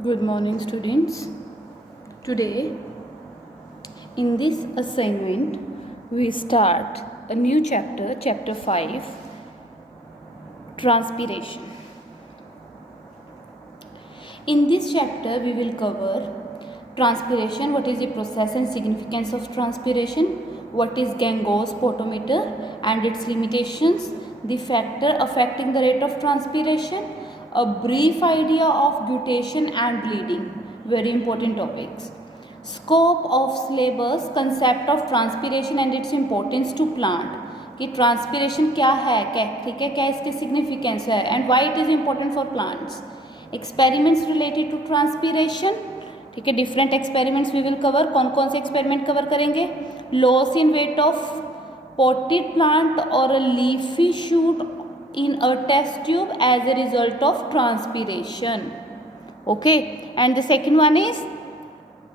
Good morning, students. Today, in this assignment, we start a new chapter, chapter 5, Transpiration. In this chapter, we will cover transpiration, what is the process and significance of transpiration, what is Gangot's pottometer and its limitations, the factor affecting the rate of transpiration, a brief idea of guttation and bleeding, very important topics. Scope of syllabus, concept of transpiration and its importance to plant, कि transpiration क्या है, क्या ठीक है, क्या इसकी significance है and why it is important for plants. Experiments related to transpiration, ठीक है, different experiments we will cover. कौन कौन से एक्सपेरिमेंट कवर करेंगे? Loss in weight of potted plant or a leafy shoot in a test tube as a result of transpiration. Okay, and the second one is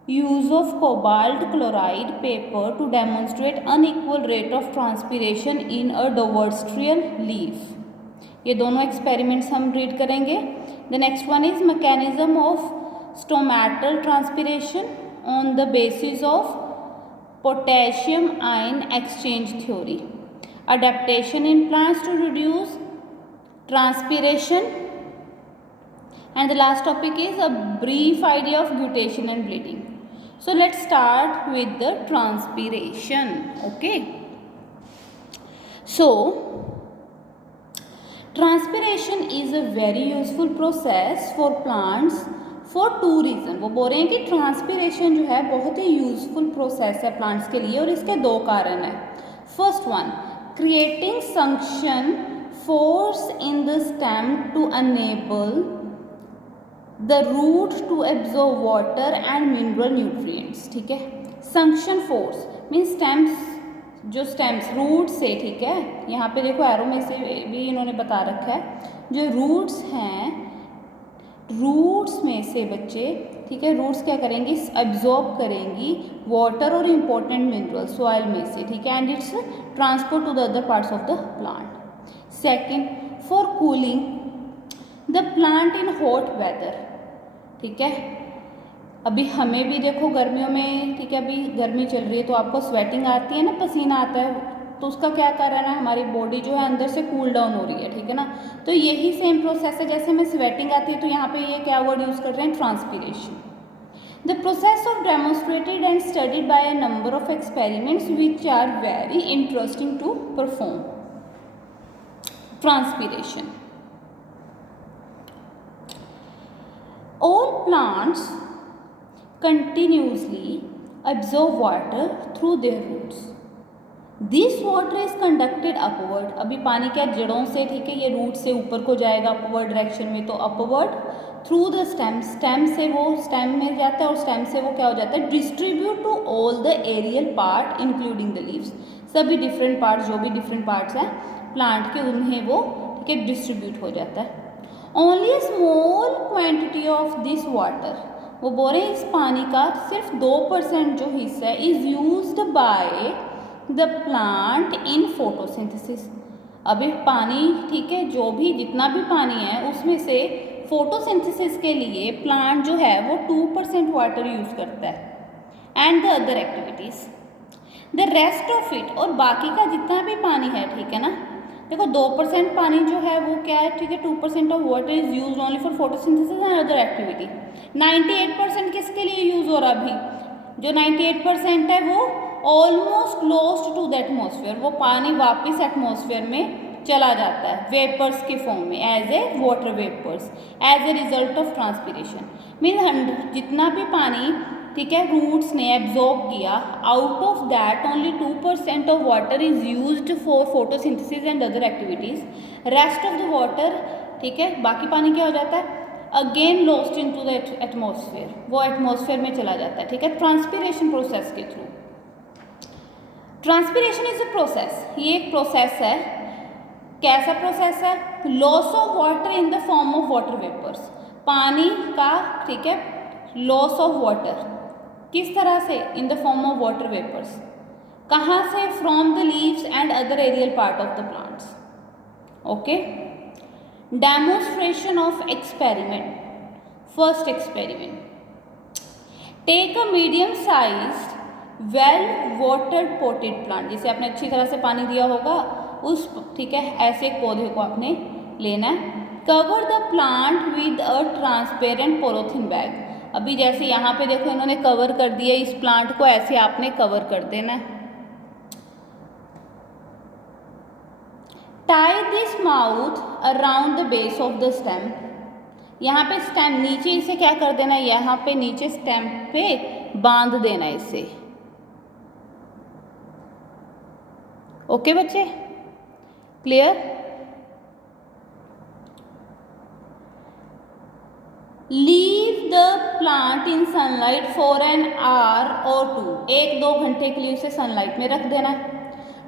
use of cobalt chloride paper to demonstrate unequal rate of transpiration in a Doverstrial leaf. ये दोनों experiments हम read करेंगे. The next one is mechanism of stomatal transpiration on the basis of potassium ion exchange theory, adaptation in plants to reduce transpiration, and the last topic is a brief idea of guttation and bleeding. So let's start with the transpiration. Okay, so transpiration is a very useful process for plants for two reason. वो बोल रहे हैं कि transpiration जो है बहुत ही useful process है प्लांट्स के लिए और इसके दो कारण हैं. First one, creating suction force in the stem to enable the root to absorb water and mineral nutrients. ठीक है, संक्शन फोर्स मीन्स स्टेम्स, जो स्टेम्स रूट से, ठीक है, यहाँ पे देखो एरो में से भी इन्होंने बता रखा है, जो रूट्स हैं, रूट्स में से बच्चे, ठीक है, रूट्स क्या करेंगी, एब्जॉर्ब करेंगी वाटर और इम्पोर्टेंट मिनरल सॉइल में से, ठीक है, and it's transport to the other parts of the plant. Second, for cooling the plant in hot weather. ठीक है, अभी हमें भी देखो गर्मियों में, ठीक है, अभी गर्मी चल रही है तो आपको स्वेटिंग आती है ना, पसीना आता है, तो उसका क्या कारण है, हमारी बॉडी जो है अंदर से कूल डाउन हो रही है. ठीक है ना, तो यही सेम प्रोसेस है. जैसे हमें स्वेटिंग आती है तो यहाँ पे ये क्या वर्ड यूज़ कर रहे हैं, transpiration. The process of demonstrated and studied by a number of experiments which are very interesting to perform. Transpiration, all plants continuously absorb water through their roots. This water is conducted upward. अभी पानी क्या जड़ों से, ठीक है, ये root से ऊपर को जाएगा अपवर्ड डायरेक्शन में, तो upward through the stem, stem से वो स्टेम में जाता है और स्टेम से वो क्या हो जाता है, distribute to all the aerial part including the leaves. सभी डिफरेंट पार्ट्स, जो भी डिफरेंट पार्ट्स हैं प्लांट के, उन्हें वो, ठीक है, डिस्ट्रीब्यूट हो जाता है. Only a small quantity of this water, वो बोल रहे हैं इस पानी का सिर्फ 2% जो हिस्सा है is used by the plant in photosynthesis. अभी पानी, ठीक है, जो भी जितना भी पानी है उसमें से फोटोसिंथेसिस के लिए प्लांट जो है वो 2% वाटर यूज़ करता है. And the other activities, the rest of it, और बाकी का जितना भी पानी है, ठीक है ना, देखो 2% पानी जो है वो क्या है, ठीक है, 2% of water is use only for photosynthesis and other activity. 98% किसके लिए यूज हो रहा अभी, जो 98% है वो almost lost to the atmosphere, वो पानी वापस एटमॉस्फेयर में चला जाता है वेपर्स के फॉर्म में, as a water vapours, as a result of transpiration. Means जितना भी पानी, ठीक है, रूट्स ने एब्जॉर्ब किया, out of that only 2% of water is used for photosynthesis and other activities. Rest of the water, ठीक है, बाकी पानी क्या हो जाता है, again lost into the atmosphere, वो एटमॉस्फेयर में चला जाता है. ठीक है, ट्रांसपीरेशन प्रोसेस के through. Transpiration is a process, ये एक प्रोसेस है. कैसा प्रोसेस है, loss of water in the form of water vapours, पानी का, ठीक है, लॉस ऑफ वाटर किस तरह से, in the form of water vapours. कहाँ से, from the leaves and other aerial part of the plants. Okay, demonstration of experiment. First experiment, take a medium sized well watered potted plant, जिसे आपने अच्छी तरह से पानी दिया होगा उस, ठीक है, ऐसे एक पौधे को आपने लेना है। Cover the plant with a transparent polythene bag. अभी जैसे यहाँ पे देखो इन्होंने कवर कर दिया इस प्लांट को, ऐसे आपने कवर कर देना है। Tie this mouth around the base of the stem. यहाँ पे स्टेम नीचे इसे क्या कर देना है, यहाँ पे नीचे स्टेम पे बांध देना है इसे। ओके बच्चे, clear? Leave the plant in sunlight for an hour और 2, 1-2 घंटे के लिए उसे सनलाइट में रख देना है।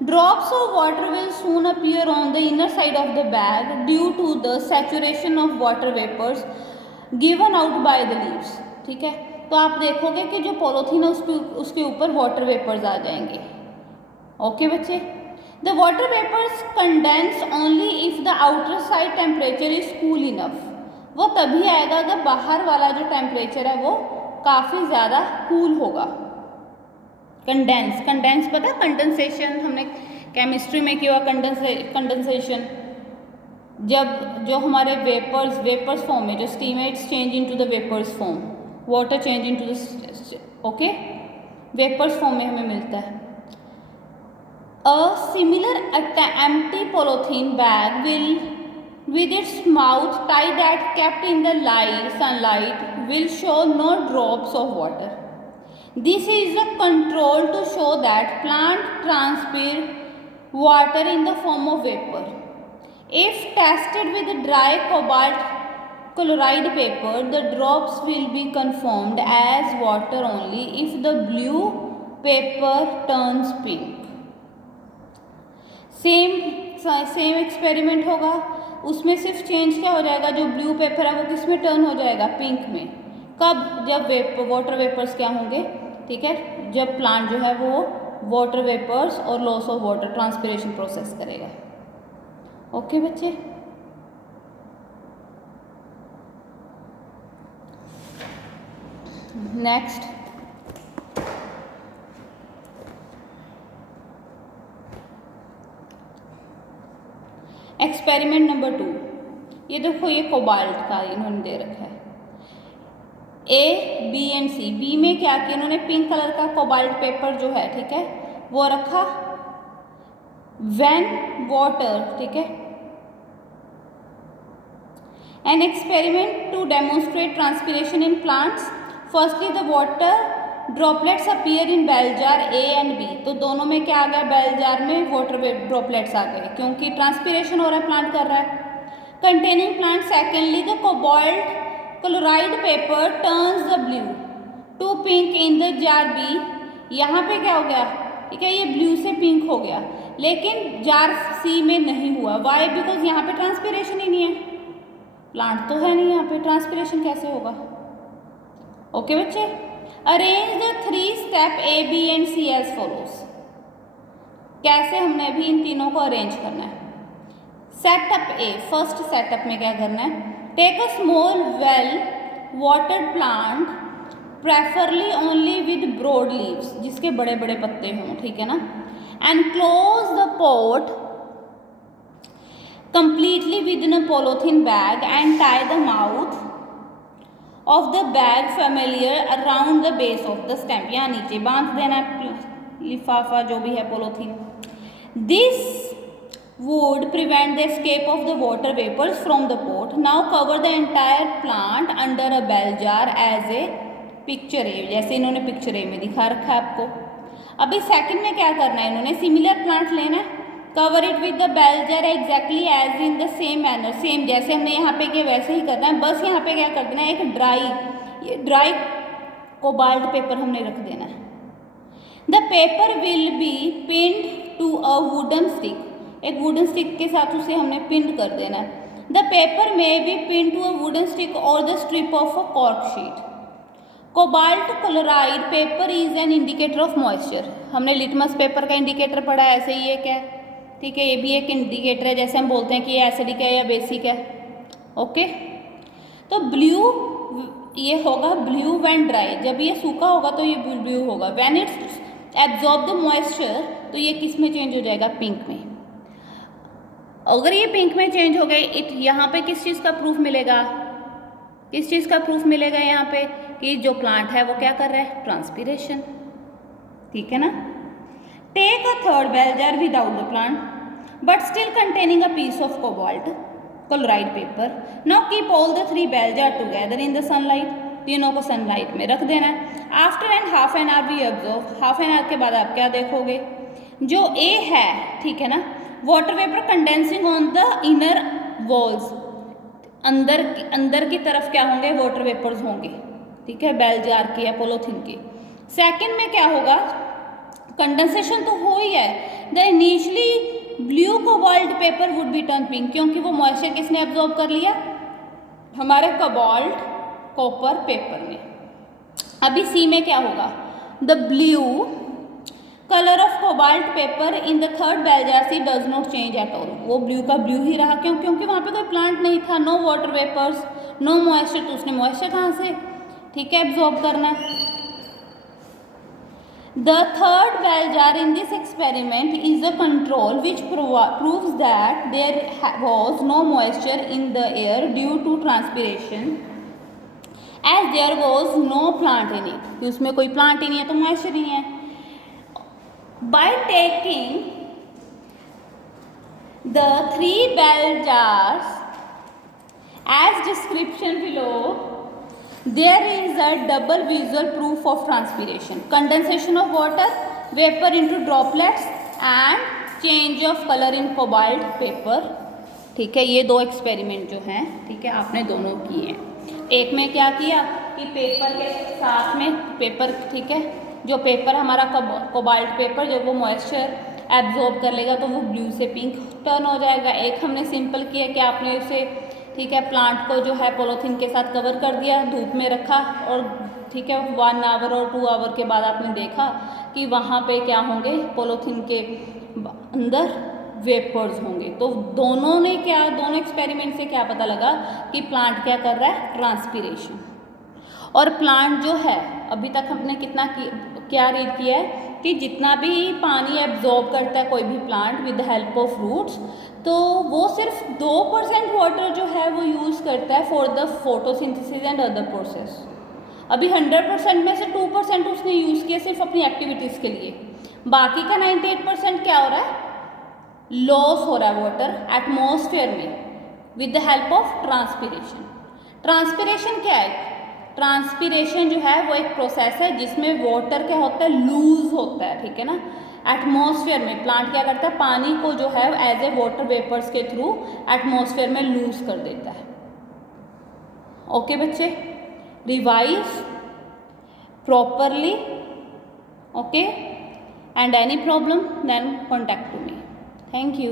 Drops of water will soon appear on the inner side of the bag due to the saturation of water vapours given out by the leaves. ठीक है, तो आप देखोगे कि जो पॉलीथीन है उसके ऊपर वाटर वेपर्स आ जाएंगे। ओके बच्चे, the water vapours condense only if the outer side temperature is cool enough. वो तभी आएगा अगर बाहर वाला जो टेम्परेचर है वो काफ़ी ज़्यादा कूल होगा। कंडेंस, कंडेंस पता है, कंडेंसेशन हमने केमिस्ट्री में किया। कंडेंसेशन जब जो हमारे वेपर्स फॉर्म में जो स्टीम है it's change into the vapours form, water change into the, okay, vapours form में हमें मिलता है। A similar empty polythene bag will with its mouth tied and kept in the sunlight will show no drops of water. This is a control to show that plant transpire water in the form of vapor. If tested with dry cobalt chloride paper, the drops will be confirmed as water only if the blue paper turns pink. Same experiment होगा, उसमें सिर्फ change क्या हो जाएगा, जो blue paper है वो किस में टर्न हो जाएगा, पिंक में। कब, जब वाटर वेपर्स क्या होंगे, ठीक है, जब प्लांट जो है वो वाटर वेपर्स और loss of water transpiration process करेगा। ओके बच्चे, नेक्स्ट एक्सपेरिमेंट नंबर 2। ये देखो, ये कोबाल्ट का इन्होंने दे रखा है, A, B and C। B में क्या किया इन्होंने, पिंक कलर का कोबाल्ट पेपर जो है, ठीक है, वो रखा। व्हेन वाटर, ठीक है, an experiment to demonstrate transpiration in plants. Firstly the water droplets appear in bell jar A and B। तो दोनों में क्या आ गया, बेल जार में वाटर ड्रॉपलेट्स आ गए क्योंकि ट्रांसपिरेशन हो रहा है, प्लांट कर रहा है। Containing plant, secondly the cobalt chloride paper turns the blue to pink in the jar B। यहाँ पे क्या हो गया, ठीक है, ये ब्लू से पिंक हो गया, लेकिन जार C में नहीं हुआ। वाई, बिकॉज यहाँ पे ट्रांसपिरेशन ही नहीं है, प्लांट तो है नहीं, यहाँ पे ट्रांसपिरेशन कैसे होगा। ओके बच्चे, arrange the 3 step A, B and C as follows. कैसे हमने अभी इन तीनों को अरेंज करना है। सेटअप A, फर्स्ट सेटअप में क्या करना है, take a small well watered plant preferably only with broad leaves, जिसके बड़े बड़े पत्ते हों, ठीक है ना, and close the pot completely within a polythene bag and tie the mouth of the bag familiar around the base of the stem. यहाँ नीचे बांध देना है लिफाफा जो भी है polythene. This would prevent the escape of the water vapors from the pot. Now cover the entire plant under a bell jar as a picture A, जैसे इन्होंने पिक्चर A में दिखा रखा है आपको। अभी सेकंड में क्या करना है, इन्होंने सिमिलर प्लांट लेना है, cover it with the bell jar exactly as in the same manner, same जैसे हमने यहाँ पे किया वैसे ही करना है, बस यहाँ पे क्या कर देना है, एक ड्राई कोबाल्ट पेपर हमने रख देना है। The paper will be pinned to a wooden stick, एक वुडन स्टिक के साथ उसे हमने पिन कर देना है। द पेपर में be pin to a wooden stick और the strip of a cork sheet. Cobalt chloride paper is an indicator of moisture. हमने लिटमस पेपर का इंडिकेटर पढ़ा है, ऐसे ही एक है, ठीक है, ये भी एक इंडिकेटर है, जैसे हम बोलते हैं कि ये एसिडिक है या बेसिक है। ओके, तो ब्लू ये होगा ब्लू व्हेन ड्राई, जब ये सूखा होगा तो ये ब्लू होगा। When it's absorb the moisture तो ये किस में चेंज हो जाएगा, पिंक में। अगर ये पिंक में चेंज हो गए, इट यहाँ पे किस चीज़ का प्रूफ मिलेगा, किस चीज़ का प्रूफ मिलेगा यहाँ पे, कि जो प्लांट है वो क्या कर रहा है, ट्रांसपीरेशन, ठीक है ना। Take a third bell jar without the plant but still containing a piece of cobalt chloride paper. Now keep all the 3 bell jar together in the sunlight, तीनों को सनलाइट में रख देना है। After and half an hour we observe, half an hour के बाद आप क्या देखोगे, जो ए है, ठीक है ना, water vapour condensing on the inner walls, अंदर की तरफ क्या होंगे, वाटर वेपर्स होंगे, ठीक है, बेल जार के या पोलोथीन के। सेकंड में क्या होगा, कंडेंसेशन तो हो ही है, the initially blue cobalt paper would be turn pink, क्योंकि वो मॉइस्चर किसने एब्जॉर्ब कर लिया, हमारे कोबाल्ट कॉपर पेपर ने। अभी सी में क्या होगा, the blue colour of cobalt paper in the third bell jar C does not change at all, वो ब्लू का ब्लू ही रहा, क्योंकि वहाँ पे कोई प्लांट नहीं था, no water vapours, no moisture, तो उसने मॉइस्चर कहाँ से, ठीक है, एब्जॉर्ब करना है। The third bell jar in this experiment is a control which proves that there was no moisture in the air due to transpiration as there was no plant in it, उसमें कोई plant ही नहीं है तो moisture ही नहीं है। By taking the 3 bell jars as description below, there is a double visual proof of transpiration, condensation of water vapor into droplets and change of color in cobalt paper, ठीक है। ये 2 experiment जो हैं, ठीक है, आपने दोनों किए हैं। एक में क्या किया कि पेपर के साथ में पेपर, ठीक है, जो पेपर हमारा कोबाल्ट पेपर, जब वो मॉइस्चर एब्जॉर्ब कर लेगा तो वो ब्लू से पिंक टर्न हो जाएगा। एक हमने सिंपल किया कि आपने उसे, ठीक है, प्लांट को जो है पॉलीथीन के साथ कवर कर दिया, धूप में रखा, और ठीक है 1 आवर और 2 आवर के बाद आपने देखा कि वहाँ पे क्या होंगे, पॉलीथीन के अंदर वेपर्स होंगे। तो दोनों ने क्या, दोनों एक्सपेरिमेंट से क्या पता लगा कि प्लांट क्या कर रहा है, ट्रांसपीरेशन। और प्लांट जो है, अभी तक हमने कितना क्या रीड किया है कि जितना भी पानी एब्जॉर्ब करता है कोई भी plant with the help of roots, तो वो सिर्फ 2% वाटर जो है वो यूज़ करता है for the photosynthesis and other process. अभी 100% में से 2% उसने यूज़ किया सिर्फ अपनी एक्टिविटीज़ के लिए, बाकी का 98% क्या हो रहा है, लॉस हो रहा है वाटर एटमॉस्फेयर में with the help of transpiration. Transpiration क्या है, ट्रांसपीरेशन जो है वो एक प्रोसेस है जिसमें वाटर क्या होता है, लूज होता है, ठीक है ना। एटमॉस्फेयर में प्लांट क्या करता है, पानी को जो है एज ए वाटर वेपर्स के थ्रू एटमॉस्फेयर में लूज कर देता है। ओके बच्चे, revise properly, okay, and any problem then contact to me. Thank you.